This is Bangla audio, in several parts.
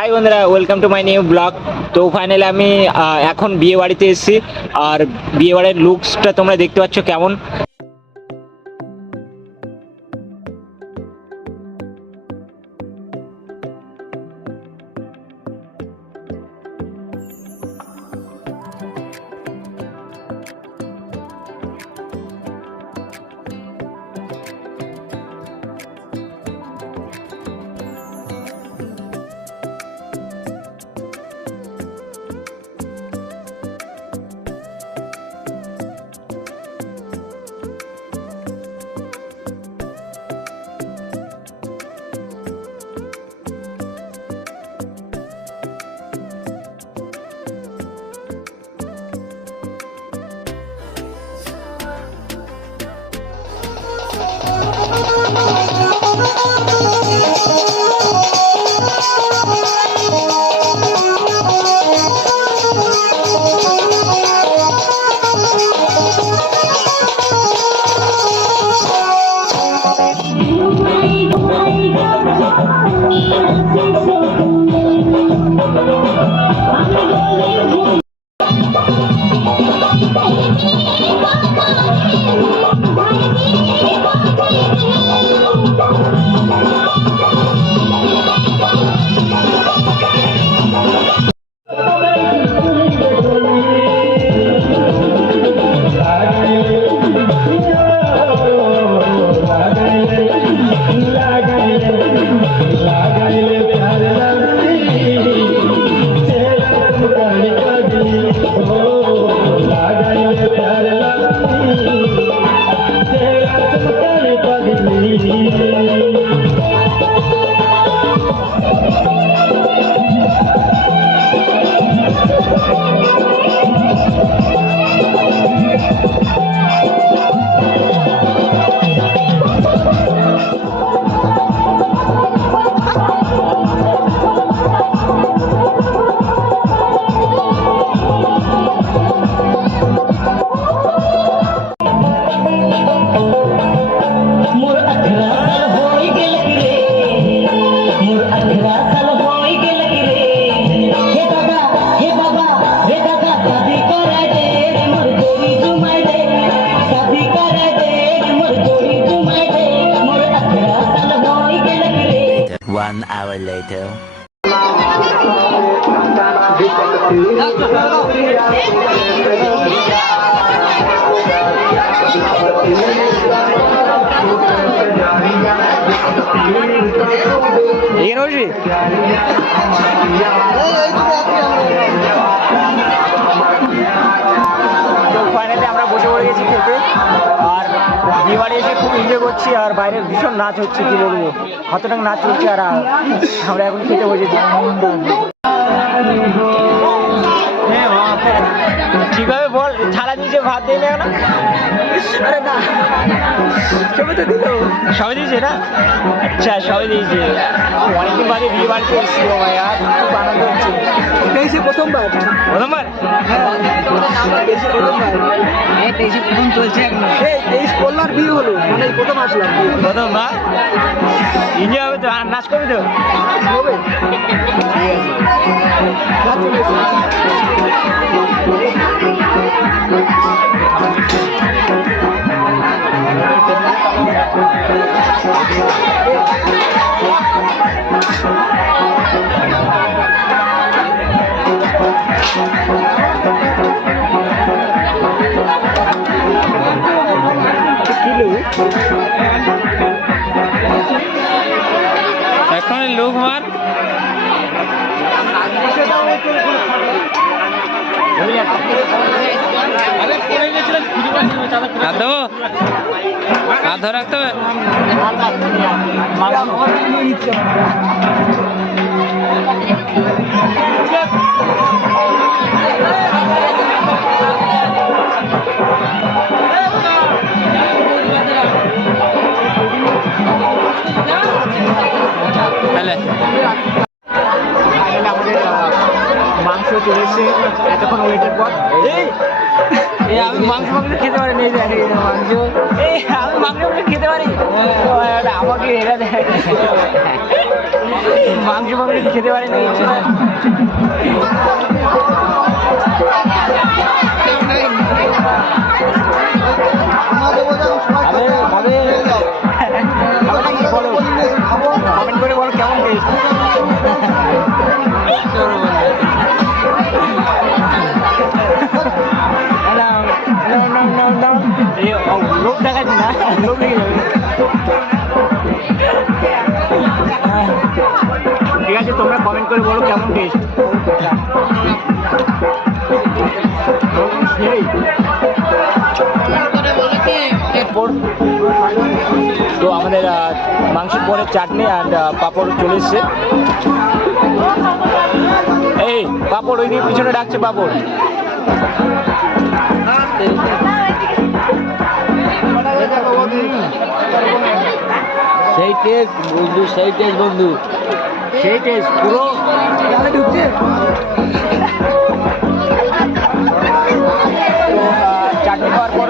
হাই বন্ধুরা, welcome to my new blog. তো ফাইনালি আমি এখন বিয়ে বাড়িতে এসেছি, আর বিয়ে বাড়ির লুকসটা তোমরা দেখতে পাচ্ছ কেমন। One hour later. ফাইনালি আমরা বসে পড়ে গেছি খেতে, আর বিয়ে বাড়ি এসে খুব এনজয় করছি, আর বাইরে ভীষণ নাচ হচ্ছে, কি বলবো, কতটা নাচ হচ্ছে। আর আমরা এখন খেতে বসেছি। ঠিকভাবে বল, ছাড়া দিয়েছে, ভাত দিয়ে না? আরে না, সবই তো দিল, সবই দিয়েছে না? আচ্ছা, সবই দিয়েছে। অনেকদিন বাদে বিয়ে বাড়িতে এসেছি ভাই, আর খুব আনন্দ হচ্ছে। তেইশে প্রথমবার প্রথমবার? প্রথম চলছে এখন। এই 23 পড়লো আর বিয়ে হলো, মানে এই প্রথম আসলাম। প্রথমবার এনজয় হবে তো? আর নাচ করবি তো? হবে, ঠিক আছে। এখন লোক মার হাত ধরে রাখতে হবে। মাংস চলে এসছে এতক্ষণ ওয়েটের পর। আমি মাংস খেতে পারি, মাংস আমি মাংস খেতে পারি, আমাকে এরা দেয়। মাংস ফাংস খেতে পারে না কিছু না। কমেন্ট করে বলো কেমন টেস্ট। লোক দেখাচ্ছি না, লোক লেগে যাবে। ঠিক আছে, তোমরা কমেন্ট করে বলো কেমন টেস্ট। তো আমাদের মাংসের পরে চাটনি আর পাঁপড় চলে এসছে। এই পাঁপড় ওই দিকে পিছনে ডাকছে পাঁপড়। সেই টেস্ট বন্ধু, সেই টেস্ট বন্ধু, সেই টেস্ট পুরো ঢুকছে। চাটনি খাওয়ার পর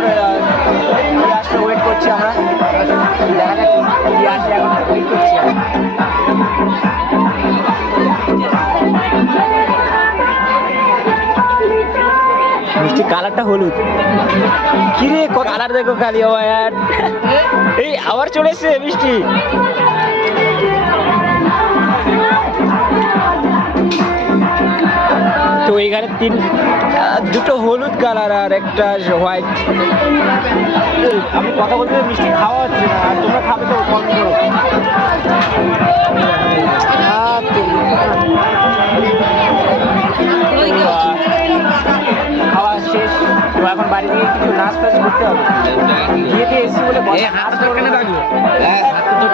আসতে ওয়েট করছি আমরা। দেখা যাক কি আসে, এখন ওয়েট করছি। মিষ্টি কালারটা হলুদ, কি রে কালার দেখো খালি আবার। এই আবার চলে এসছে মিষ্টি। তো এখানে দুটো হলুদ কালার আর একটা হোয়াইট। আমি কথা বলতে মিষ্টি খাওয়া হচ্ছে না, আর তোমরা খাবে তো কম করো। খাওয়া শেষ, তো এখন বাড়ি গিয়ে কিছু নাচ টাচ করতে হবে। বিয়েতে এসছি বলে হাত কেন রাখলো? হ্যাঁ, হাত তো